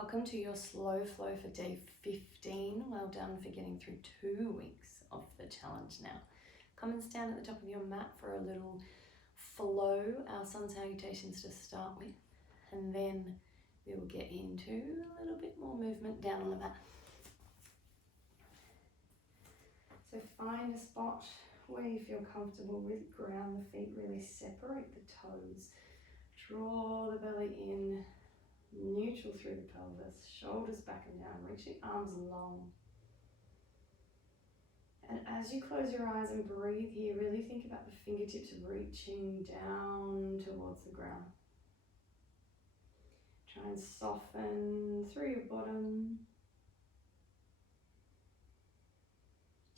welcome to your slow flow for day 15. Well done for getting through 2 weeks of the challenge now. Come and stand at the top of your mat for a little flow, our sun salutations to start with, and then we will get into a little bit more movement down on the mat. So find a spot where you feel comfortable with, ground the feet, really separate the toes, draw the belly in, neutral through the pelvis, shoulders back and down, reaching arms long. And as you close your eyes and breathe here, really think about the fingertips reaching down towards the ground. Try and soften through your bottom.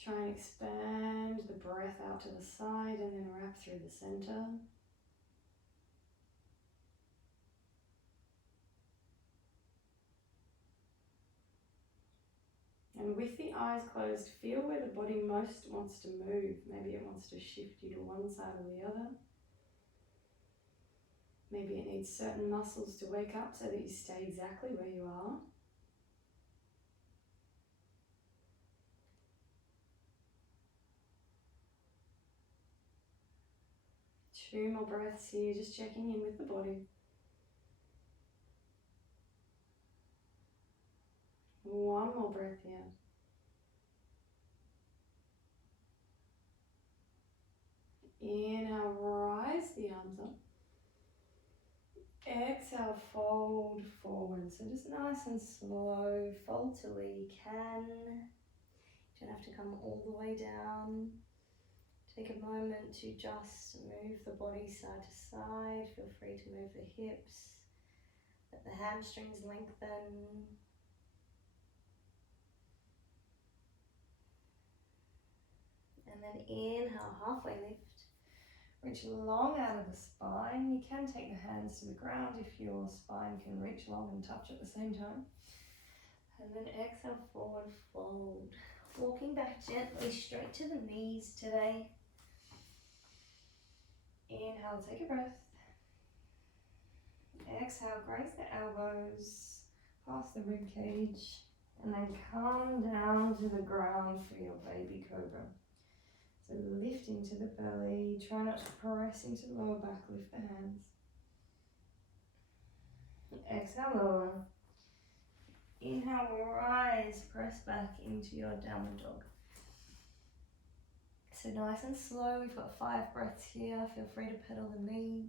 Try and expand the breath out to the side and then wrap through the center. And with the eyes closed, feel where the body most wants to move. Maybe it wants to shift you to one side or the other. Maybe it needs certain muscles to wake up so that you stay exactly where you are. Two more breaths here, just checking in with the body. One more breath here. Inhale, rise the arms up. Exhale, fold forward. So just nice and slow, fold to where you can. You don't have to come all the way down. Take a moment to just move the body side to side. Feel free to move the hips. Let the hamstrings lengthen. And then inhale, halfway lift. Reach long out of the spine. You can take the hands to the ground if your spine can reach long and touch at the same time. And then exhale, forward fold. Walking back gently straight to the knees today. Inhale, take a breath. Exhale, grace the elbows past the rib cage. And then come down to the ground for your baby cobra. So lift into the belly, try not to press into the lower back, lift the hands. Exhale, lower. Inhale, rise, press back into your downward dog. So nice and slow, we've got 5 breaths here, feel free to pedal the knees.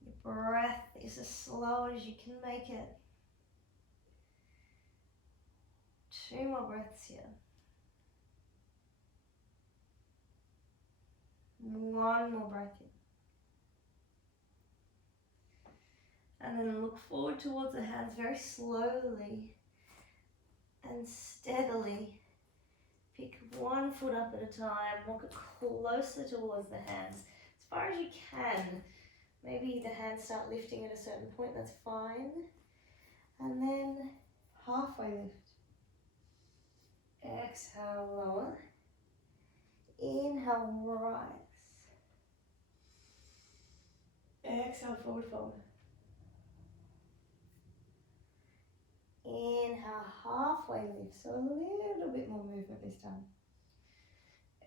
Your breath is as slow as you can make it. 2 more breaths here. 1 more breath here. And then look forward towards the hands very slowly and steadily. Pick 1 foot up at a time, walk it closer towards the hands as far as you can. Maybe the hands start lifting at a certain point, that's fine. And then halfway lift. Exhale, lower. Inhale, rise. Exhale, forward fold. Inhale, halfway lift. So a little bit more movement this time.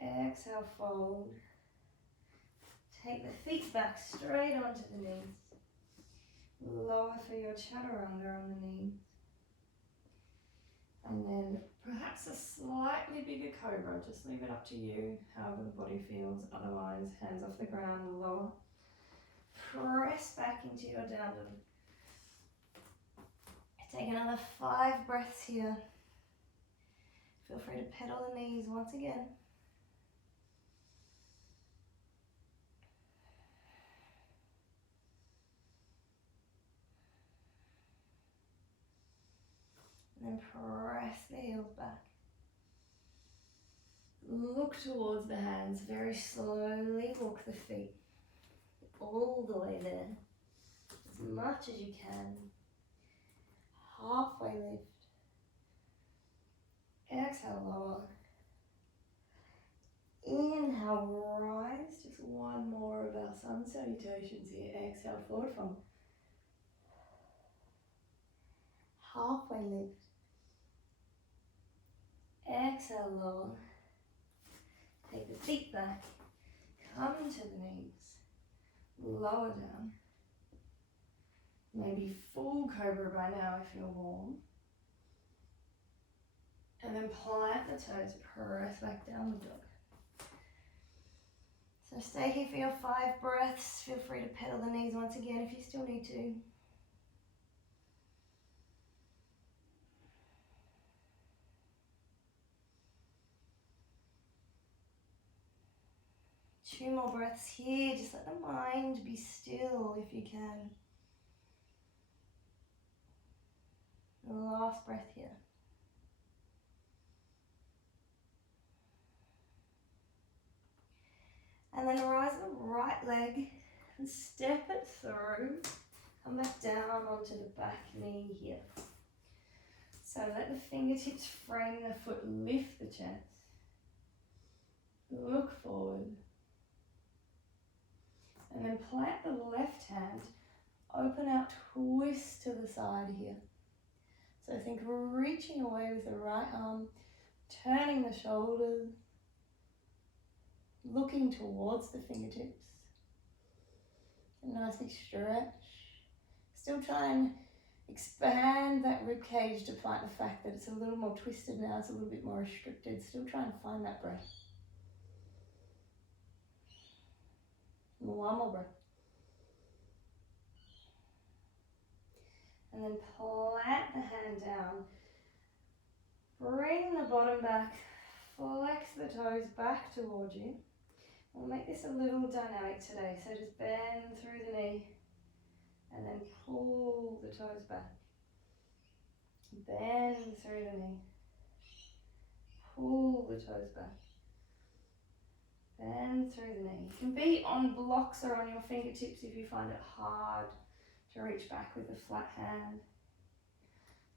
Exhale, fold. Take the feet back straight onto the knees. Lower for your chaturanga on the knees. And then perhaps a slightly bigger cobra, just leave it up to you, however the body feels. Otherwise, hands off the ground, lower. Press back into your down dog. Take another 5 breaths here. Feel free to pedal the knees once again. And then press the heels back. Look towards the hands, very slowly walk the feet all the way there, as much as you can. Halfway lift. Exhale, lower. Inhale, rise, just 1 more of that. our sun salutations here. Exhale, forward fold. Halfway lift. Exhale, lower. Take the feet back. Come to the knees. Lower down. Maybe full cobra by now if you're warm. And then plant the toes, press back down the dog. So stay here for your 5 breaths. Feel free to pedal the knees once again if you still need to. Two more breaths here. Just let the mind be still if you can. The last breath here. And then rise the right leg and step it through. Come back down onto the back knee here. So let the fingertips frame the foot, lift the chest. Look forward. And then plant the left hand, open out, twist to the side here. So think reaching away with the right arm, turning the shoulders, looking towards the fingertips. And nice big stretch. Still try and expand that rib cage to find the fact that it's a little more twisted now, it's a little bit more restricted. Still try and find that breath. And one more breath. And then plant the hand down. Bring the bottom back. Flex the toes back towards you. We'll make this a little dynamic today. So just bend through the knee and then pull the toes back. Bend through the knee. Pull the toes back. Bend through the knee. You can be on blocks or on your fingertips if you find it hard to reach back with a flat hand.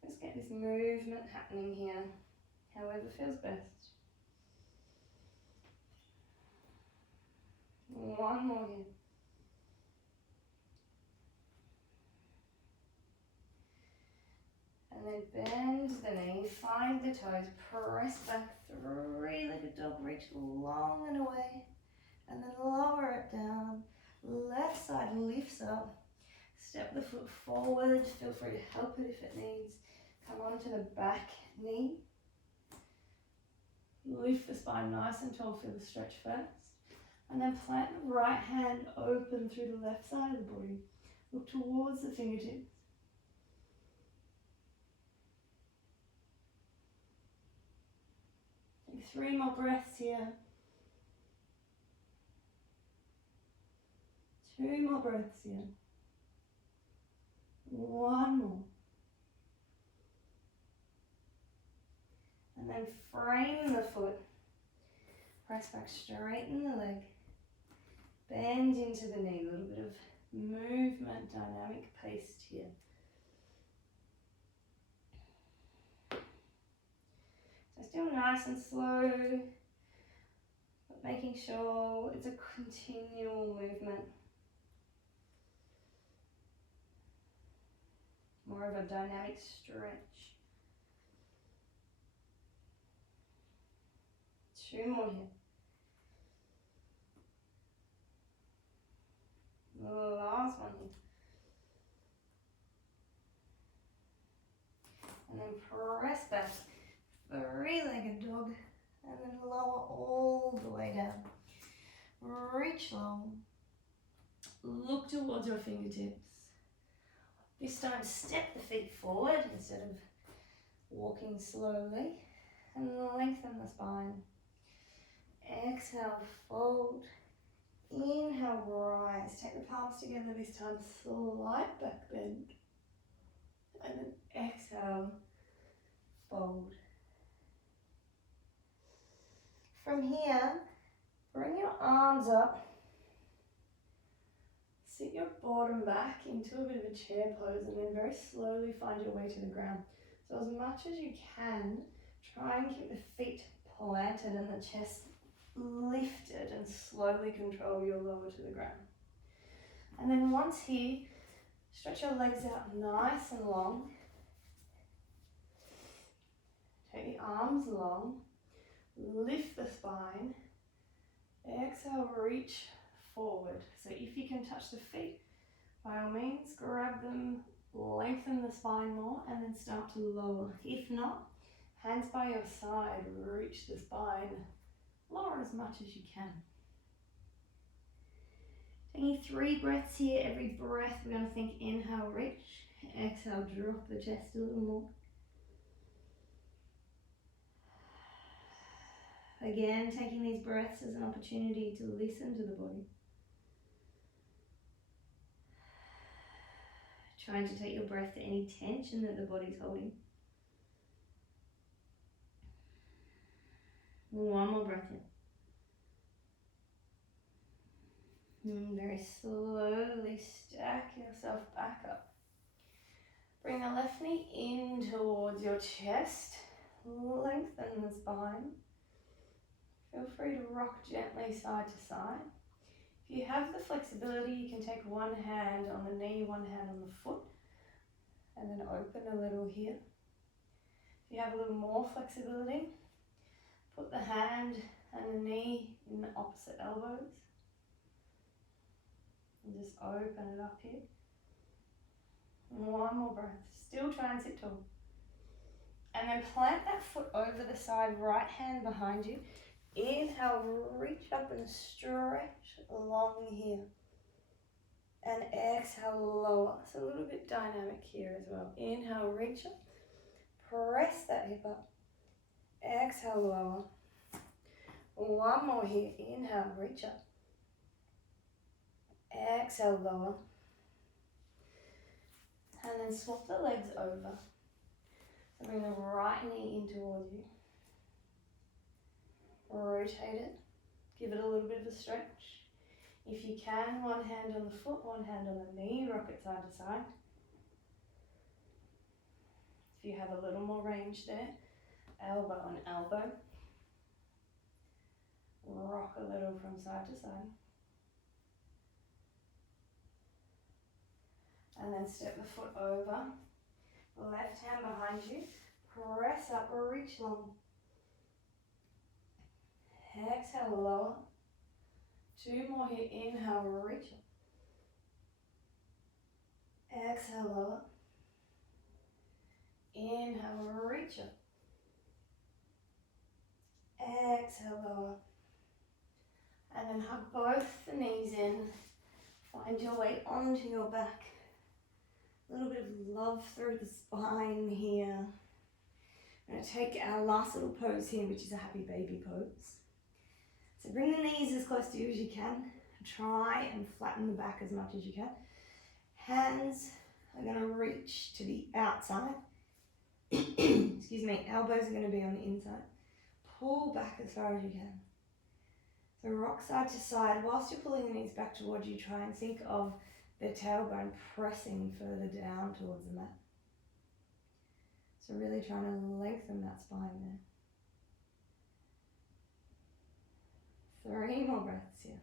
Let's get this movement happening here, however feels best. One more here. And then bend the knee, find the toes, press back, three-legged dog, reach long and away, and then lower it down. Left side lifts up. Step the foot forward, feel free to help it if it needs. Come onto the back knee. Lift the spine nice and tall, feel the stretch first. And then plant the right hand open through the left side of the body. Look towards the fingertips. Take 3 more breaths here. 2 more breaths here. 1 more. And then frame the foot. Press back, straighten the leg. Bend into the knee, a little bit of movement, dynamic pace here. So still nice and slow, but making sure it's a continual movement. More of a dynamic stretch. 2 more here. The last one here. And then press back, 3-legged dog, and then lower all the way down. Reach long, look towards your fingertips. This time step the feet forward instead of walking slowly, and lengthen the spine. Exhale, fold. Inhale, rise. Take the palms together this time, slight back bend. And then exhale, fold. From here, bring your arms up. Sit your bottom back into a bit of a chair pose and then very slowly find your way to the ground. So as much as you can, try and keep the feet planted and the chest lifted and slowly control your lower to the ground. And then once here, stretch your legs out nice and long. Take the arms long. Lift the spine. Exhale, reach forward. So if you can touch the feet, by all means, grab them, lengthen the spine more, and then start to lower. If not, hands by your side, reach the spine, lower as much as you can. Taking 3 breaths here. Every breath we're going to think inhale, reach. Exhale, drop the chest a little more. Again, taking these breaths as an opportunity to listen to the body. Trying to take your breath to any tension that the body's holding. One more breath in. And very slowly stack yourself back up. Bring the left knee in towards your chest. Lengthen the spine. Feel free to rock gently side to side. If you have the flexibility, you can take one hand on the knee, one hand on the foot, and then open a little here. If you have a little more flexibility, put the hand and the knee in the opposite elbows. And just open it up here. And one more breath. Still try and sit tall. And then plant that foot over the side, right hand behind you. Inhale, reach up and stretch long here. And exhale, lower. It's a little bit dynamic here as well. Inhale, reach up. Press that hip up. Exhale, lower. One more here. Inhale, reach up. Exhale, lower. And then swap the legs over. So bring the right knee in towards you. Rotate it. Give it a little bit of a stretch. If you can, one hand on the foot, one hand on the knee, rock it side to side. If you have a little more range there, elbow on elbow. Rock a little from side to side. And then step the foot over. Left hand behind you. Press up or reach long. Exhale, lower. 2 more here. Inhale, reach up. Exhale, lower. Inhale, reach up. Exhale, lower. And then hug both the knees in. Find your way onto your back. A little bit of love through the spine here. We're going to take our last little pose here, which is a happy baby pose. So bring the knees as close to you as you can. Try and flatten the back as much as you can. Hands are going to reach to the outside. Excuse me, elbows are going to be on the inside. Pull back as far as you can. So rock side to side. Whilst you're pulling the knees back towards you, try and think of the tailbone pressing further down towards the mat. So really trying to lengthen that spine there. 3 more breaths here.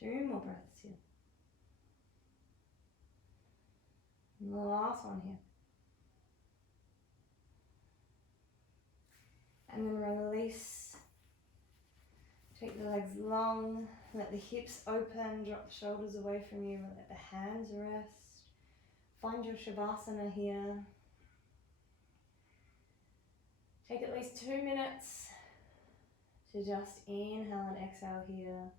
2 more breaths here. And the last one here. And then release. Take the legs long, let the hips open, drop the shoulders away from you, let the hands rest. Find your Shavasana here. Take at least 2 minutes to just inhale and exhale here.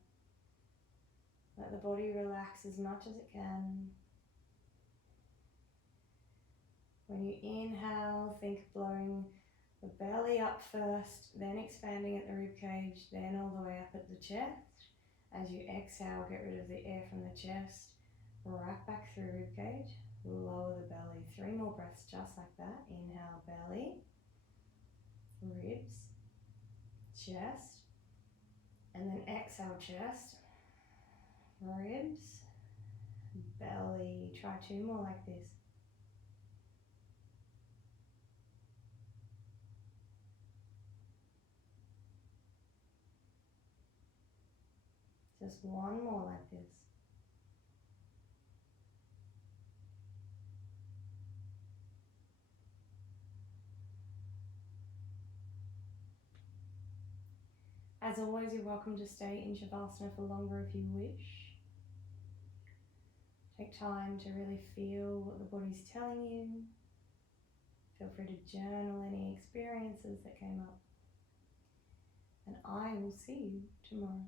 Let the body relax as much as it can. When you inhale, think blowing the belly up first, then expanding at the rib cage, then all the way up at the chest. As you exhale, get rid of the air from the chest, right back through rib cage, lower the belly. 3 more breaths just like that. Inhale, belly, ribs, chest, and then exhale, chest, ribs, belly. Try 2 more like this. Just one more like this. As always, you're welcome to stay in Shavasana for longer if you wish. Take time to really feel what the body's telling you. Feel free to journal any experiences that came up. And I will see you tomorrow.